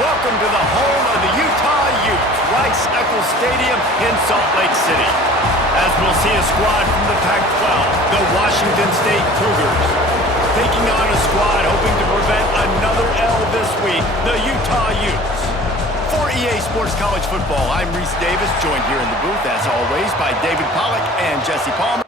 Welcome to the home of the Utah Utes, Rice-Eccles Stadium in Salt Lake City. As we'll see a squad from the Pac-12, the Washington State Cougars, taking on a squad hoping to prevent another L this week, the Utah Utes. For EA Sports College Football, I'm Reese Davis, joined here in the booth, as always, by David Pollack and Jesse Palmer.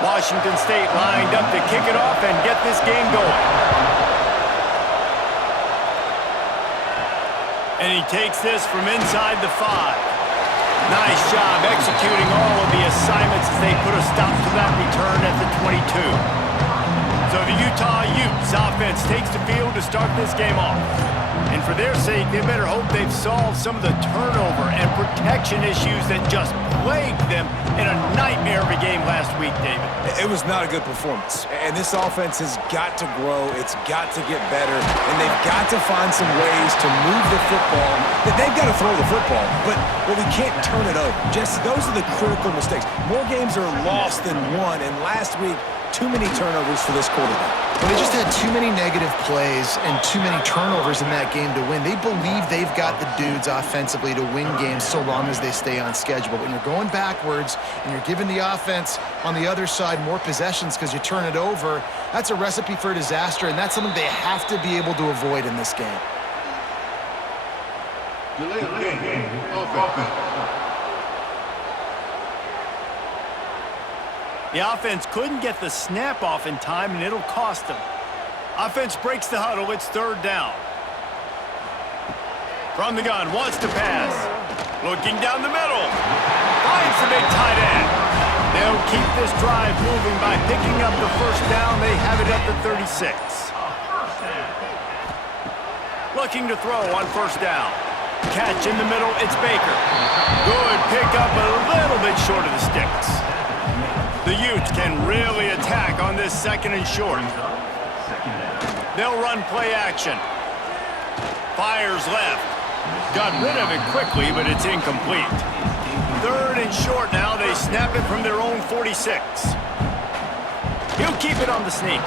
Washington State lined up to kick it off and get this game going. And he takes this from inside the 5. Nice job executing all of the assignments as they put a stop to that return at the 22. So the Utah Utes offense takes the field to start this game off. And for their sake, they better hope they've solved some of the turnover and protection issues that just plagued them in a nightmare of a game last week, David. It was not a good performance. And this offense has got to grow. It's got to get better. And they've got to find some ways to move the football. They've got to throw the football, but we can't turn it over. Just those are the critical mistakes. More games are lost than won. And last week, too many turnovers for this quarterback. Well, they just had too many negative plays and too many turnovers in that game to win. They believe they've got the dudes offensively to win games so long as they stay on schedule. But when you're going backwards and you're giving the offense on the other side more possessions because you turn it over, that's a recipe for disaster, and that's something they have to be able to avoid in this game. The offense couldn't get the snap off in time, and it'll cost them. Offense breaks the huddle. It's third down. From the gun, wants to pass. Looking down the middle. Finds the big tight end. They'll keep this drive moving by picking up the first down. They have it at the 36. Looking to throw on first down. Catch in the middle. It's Baker. Good pickup, a little bit short of the sticks. The Utes can really attack on this second and short. They'll run play action. Fires left. Got rid of it quickly, but it's incomplete. Third and short now. They snap it from their own 46. He'll keep it on the sneak.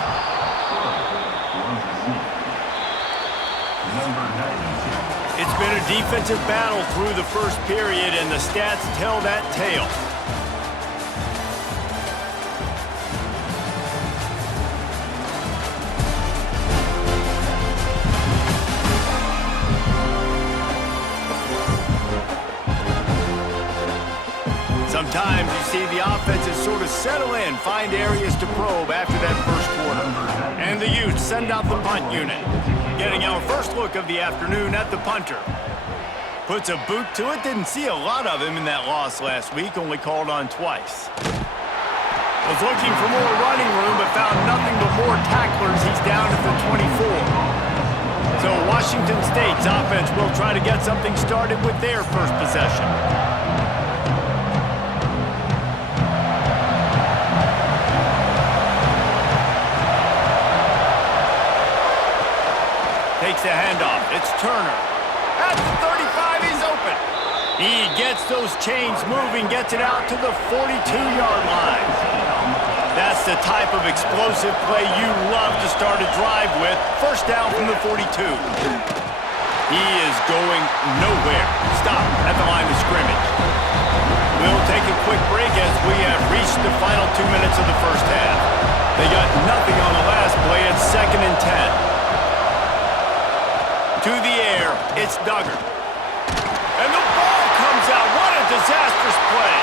It's been a defensive battle through the first period, and the stats tell that tale. Sometimes you see the offenses sort of settle in, find areas to probe after that first quarter. And the Utes send out the punt unit. Getting our first look of the afternoon at the punter. Puts a boot to it. Didn't see a lot of him in that loss last week, only called on twice. Was looking for more running room, but found nothing but more tacklers. He's down at the 24. So Washington State's offense will try to get something started with their first possession. Takes the handoff. It's Turner. At the 35, he's open. He gets those chains moving, gets it out to the 42-yard line. That's the type of explosive play you love to start a drive with. First down from the 42. He is going nowhere. Stop at the line of scrimmage. We'll take a quick break as we have reached the final 2 minutes of the first half. They got nothing on the last play. It's 2nd and 10. To the air, it's Duggar. And the ball comes out. What a disastrous play.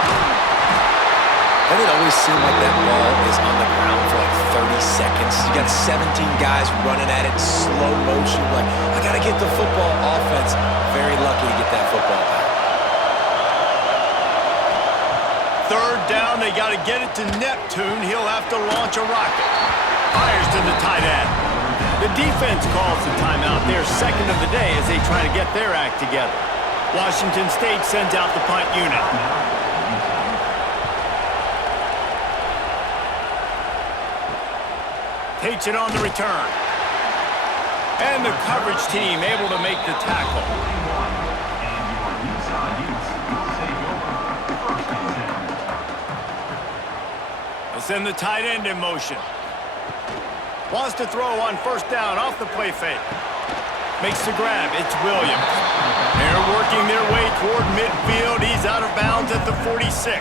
Doesn't it always seem like that ball is on the ground for like 30 seconds? You got 17 guys running at it, slow motion. Like, I got to get the football. Offense, very lucky to get that football back. Third down, they got to get it to Neptune. He'll have to launch a rocket. Fires to the tight end. The defense calls the timeout, their second of the day, as they try to get their act together. Washington State sends out the punt unit. Takes it on the return. And the coverage team able to make the tackle. They'll send the tight end in motion. Wants to throw on first down off the play fake. Makes the grab. It's Williams. They're working their way toward midfield. He's out of bounds at the 46.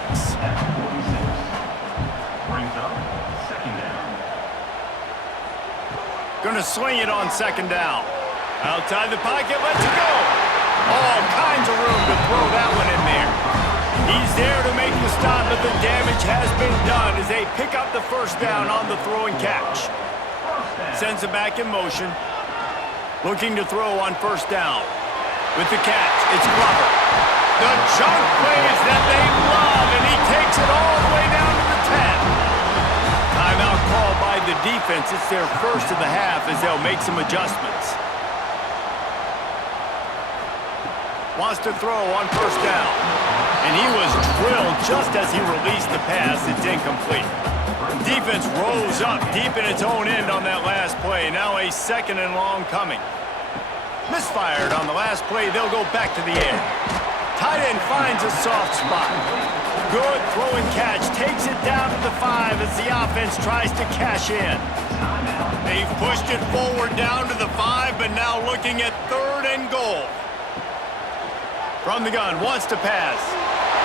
Gonna swing it on second down. Outside the pocket, lets it go. All kinds of room to throw that one in there. He's there to make the stop, but the damage has been done as they pick up the first down on the throw and catch. Sends it back in motion. Looking to throw on first down. With the catch, it's Glover. The junk plays that they love, and he takes it all the way down to the 10. Timeout called by the defense. It's their first of the half as they'll make some adjustments. Wants to throw on first down. And he was drilled just as he released the pass. It's incomplete. Defense rose up deep in its own end on that last play. Now a second and long coming. Misfired on the last play. They'll go back to the air. Tight end finds a soft spot. Good throw and catch. Takes it down to the 5 as the offense tries to cash in. They've pushed it forward down to the 5, but now looking at 3rd and goal. From the gun, wants to pass.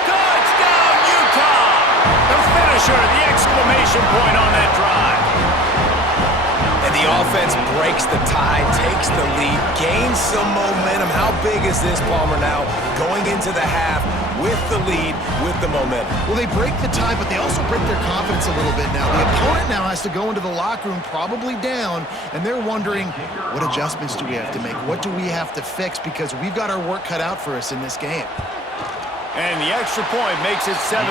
Touchdown, Utah! The finisher, the exclamation point on that drive. And the offense breaks the tie, takes the lead, gains some momentum. How big is this, Palmer, now going into the half with the lead, with the momentum? Well, they break the tie, but they also break their confidence a little bit now. The opponent now has to go into the locker room probably down, and they're wondering, what adjustments do we have to make? What do we have to fix? Because we've got our work cut out for us in this game. And the extra point makes it 7-0.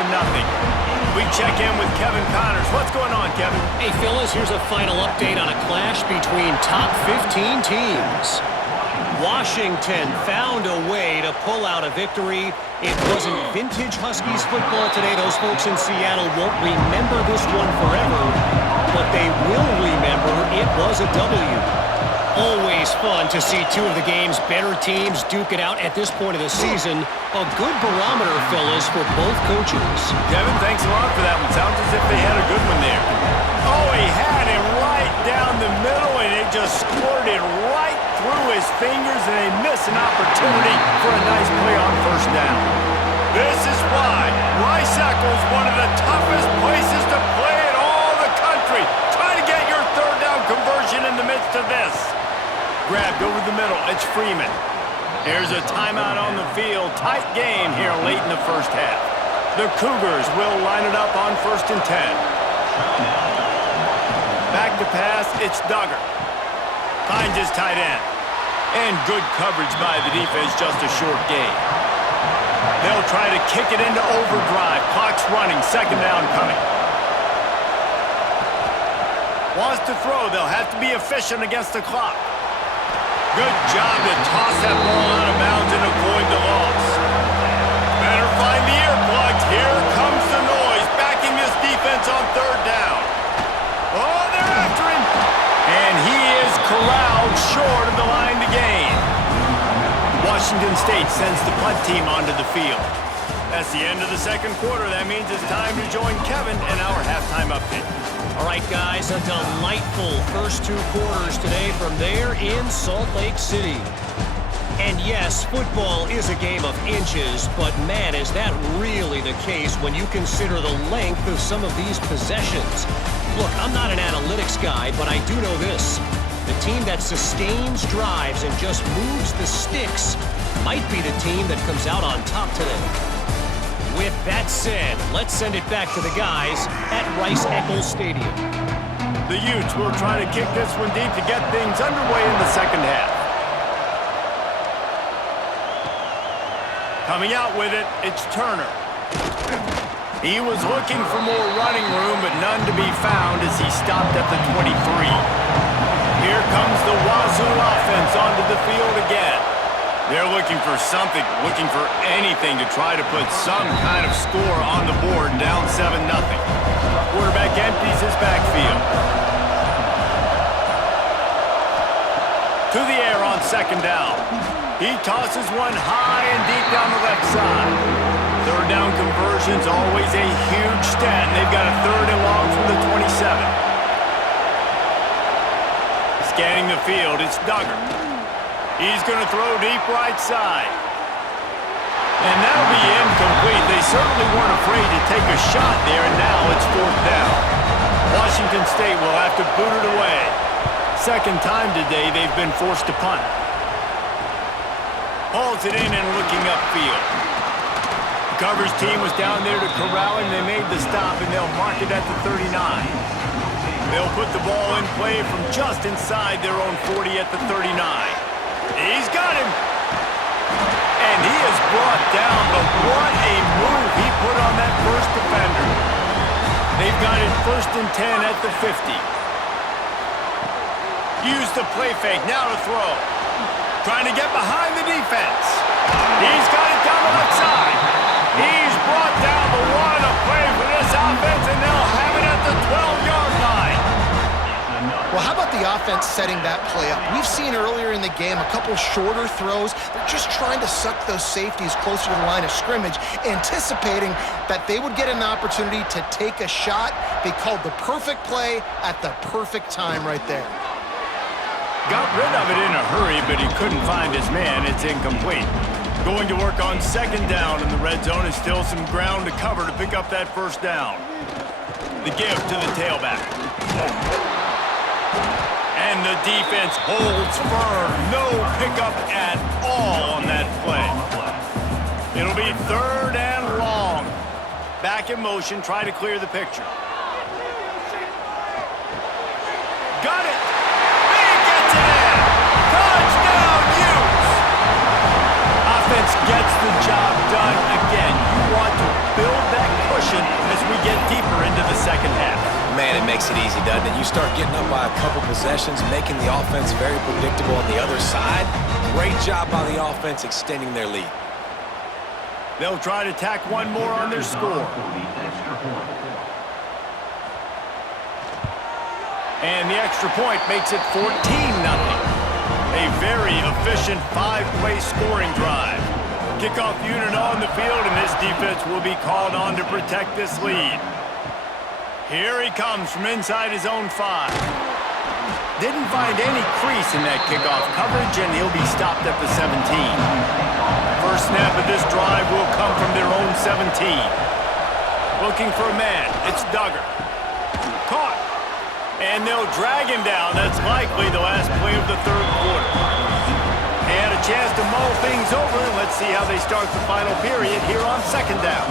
We check in with Kevin Connors. What's going on, Kevin? Hey, fellas, here's a final update on a clash between top 15 teams. Washington found a way to pull out a victory. It wasn't vintage Huskies football today. Those folks in Seattle won't remember this one forever, but they will remember it was a W. Always fun to see two of the game's better teams duke it out at this point of the season. A good barometer, fellas, for both coaches. Kevin, thanks a lot for that one. Sounds as if they had a good one there. Oh, he had it right down the middle, and it just squirted right through his fingers, and they miss an opportunity for a nice play on first down. This is why Rice Eccles, one of the toughest places to play in all the country. Try to get your third down conversion in the midst of this. Grabbed over the middle. It's Freeman. Here's a timeout on the field. Tight game here late in the first half. The Cougars will line it up on 1st and 10. Back to pass. It's Duggar. Finds his tight end. And good coverage by the defense. Just a short gain. They'll try to kick it into overdrive. Clock's running. Second down coming. Wants to throw. They'll have to be efficient against the clock. Good job to toss that ball out of bounds and avoid the loss. Better find the earplugs. Here comes the noise, backing this defense on 3rd down. Oh, they're after him. And he is corralled short of the line to gain. Washington State sends the punt team onto the field. That's the end of the second quarter. That means it's time to join Kevin in our halftime update. All right, guys, a delightful first 2 quarters today from there in Salt Lake City. And yes, football is a game of inches, but man, is that really the case when you consider the length of some of these possessions. Look, I'm not an analytics guy, but I do know this. The team that sustains drives and just moves the sticks might be the team that comes out on top today. With that said, let's send it back to the guys at Rice Eccles Stadium. The Utes will try to kick this one deep to get things underway in the second half. Coming out with it, it's Turner. He was looking for more running room, but none to be found as he stopped at the 23. Here comes the Wazoo offense onto the field again. They're looking for something, looking for anything to try to put some kind of score on the board, down 7-0. Quarterback empties his backfield. To the air on second down. He tosses one high and deep down the left side. Third down conversion's always a huge stat, and they've got a 3rd and long from the 27. the field. It's Duggar. He's going to throw deep right side. And that'll be incomplete. They certainly weren't afraid to take a shot there, and now it's 4th down. Washington State will have to boot it away. Second time today they've been forced to punt. Hauls it in and looking upfield. The coverage team was down there to corral him. They made the stop, and they'll mark it at the 39. They'll put the ball in play from just inside their own 40 at the 39. He's got him. And he is brought down, but what a move he put on that first defender. They've got it 1st and 10 at the 50. Use the play fake, now to throw. Trying to get behind the defense. He's got it down the left side. He's brought down the one to play for this offense, and they'll have it at the 12-yard line. Well, how about the offense setting that play up? We've seen earlier in the game a couple shorter throws. They're just trying to suck those safeties closer to the line of scrimmage, anticipating that they would get an opportunity to take a shot. They called the perfect play at the perfect time right there. Got rid of it in a hurry, but he couldn't find his man. It's incomplete. Going to work on 2nd down in the red zone is still some ground to cover to pick up that 1st down. The give to the tailback. And the defense holds firm. No pickup at all on that play. It'll be 3rd and long. Back in motion, try to clear the picture. Got it. He gets it in. Touchdown, Utes. Offense gets the job done again. You want to build that cushion as we get deeper into the second half. Man, it makes it easy, doesn't it? You start getting up by a couple possessions, making the offense very predictable on the other side. Great job by the offense extending their lead. They'll try to tack one more on their score. And the extra point makes it 14-0. A very efficient 5-play scoring drive. Kickoff unit on the field, and this defense will be called on to protect this lead. Here he comes from inside his own 5. Didn't find any crease in that kickoff coverage, and he'll be stopped at the 17. First snap of this drive will come from their own 17. Looking for a man. It's Duggar. Caught. And they'll drag him down. That's likely the last play of the 3rd quarter. They had a chance to mull things over, and let's see how they start the final period here on 2nd down.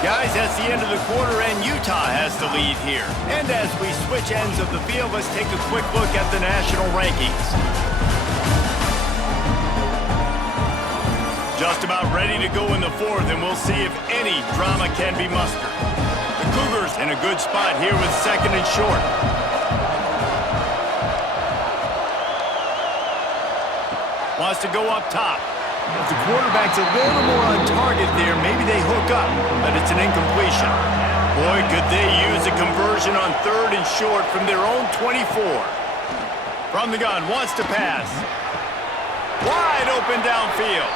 Guys, that's the end of the quarter, and Utah has the lead here. And as we switch ends of the field, let's take a quick look at the national rankings. Just about ready to go in the 4th, and we'll see if any drama can be mustered. The Cougars in a good spot here with 2nd and short. Wants to go up top. If the quarterback's a little more on target there, maybe they hook up, but it's an incompletion. Boy, could they use a conversion on 3rd and short from their own 24. From the gun, wants to pass. Wide open downfield.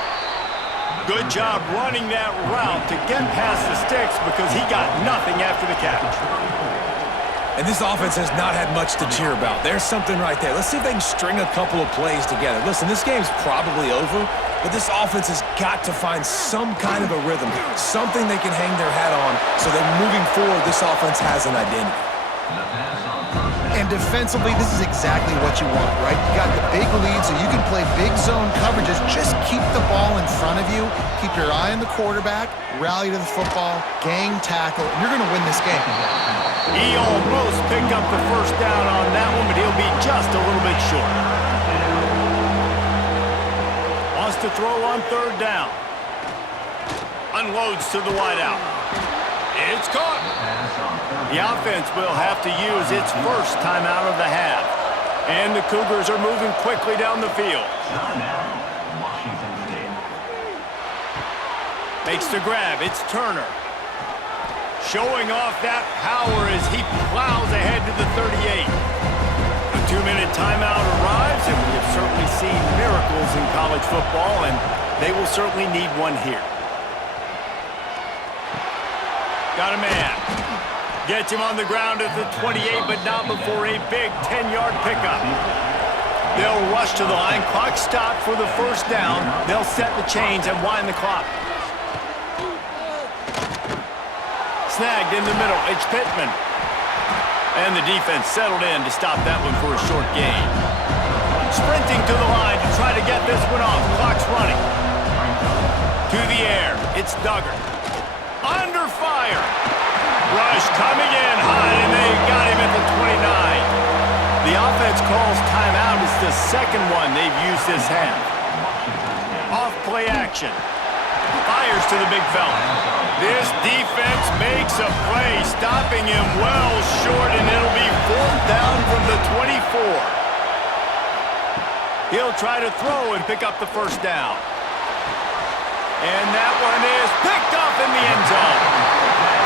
Good job running that route to get past the sticks because he got nothing after the catch. And this offense has not had much to cheer about. There's something right there. Let's see if they can string a couple of plays together. Listen, this game's probably over, but this offense has got to find some kind of a rhythm, something they can hang their hat on so that moving forward, this offense has an identity. And defensively, this is exactly what you want, right? You got the big lead, so you can play big zone coverages. Just keep the ball in front of you. Keep your eye on the quarterback. Rally to the football. Gang tackle. And you're going to win this game. He almost picked up the 1st down on that one, but he'll be just a little bit short. Wants to throw on 3rd down. Unloads to the wideout. It's caught. The offense will have to use its 1st timeout of the half. And the Cougars are moving quickly down the field. Makes the grab. It's Turner. Showing off that power as he plows ahead to the 38. A 2-minute timeout arrives, and we have certainly seen miracles in college football, and they will certainly need one here. Got a man. Gets him on the ground at the 28, but not before a big 10-yard pickup. They'll rush to the line. Clock stopped for the first down. They'll set the chains and wind the clock. Snagged in the middle. It's Pittman. And the defense settled in to stop that one for a short gain. Sprinting to the line to try to get this one off. Clock's running. To the air. It's Duggar. Under fire. Rush coming in hot, and they got him at the 29. The offense calls timeout. It's the second one they've used this half. Off play action. Fires to the big fella. This defense makes a play, stopping him well short, and it'll be 4th down from the 24. He'll try to throw and pick up the first down. And that one is picked off in the end zone.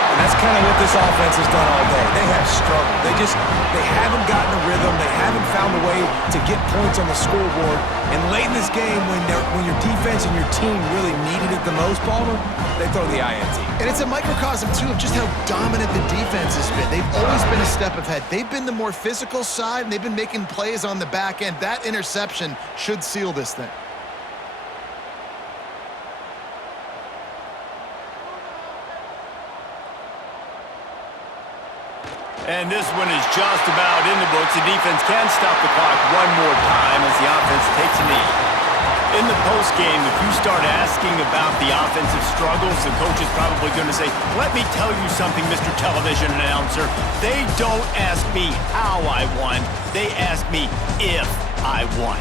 And that's kind of what this offense has done all day. They have struggled. They haven't gotten a rhythm. They haven't found a way to get points on the scoreboard. And late in this game, when your defense and your team really needed it the most, Palmer, they throw the INT. And it's a microcosm, too, of just how dominant the defense has been. They've always been a step ahead. They've been the more physical side, and they've been making plays on the back end. That interception should seal this thing. And this one is just about in the books. The defense can stop the clock one more time as the offense takes a knee. In the postgame, if you start asking about the offensive struggles, the coach is probably going to say, let me tell you something, Mr. Television Announcer. They don't ask me how I won. They ask me if I won.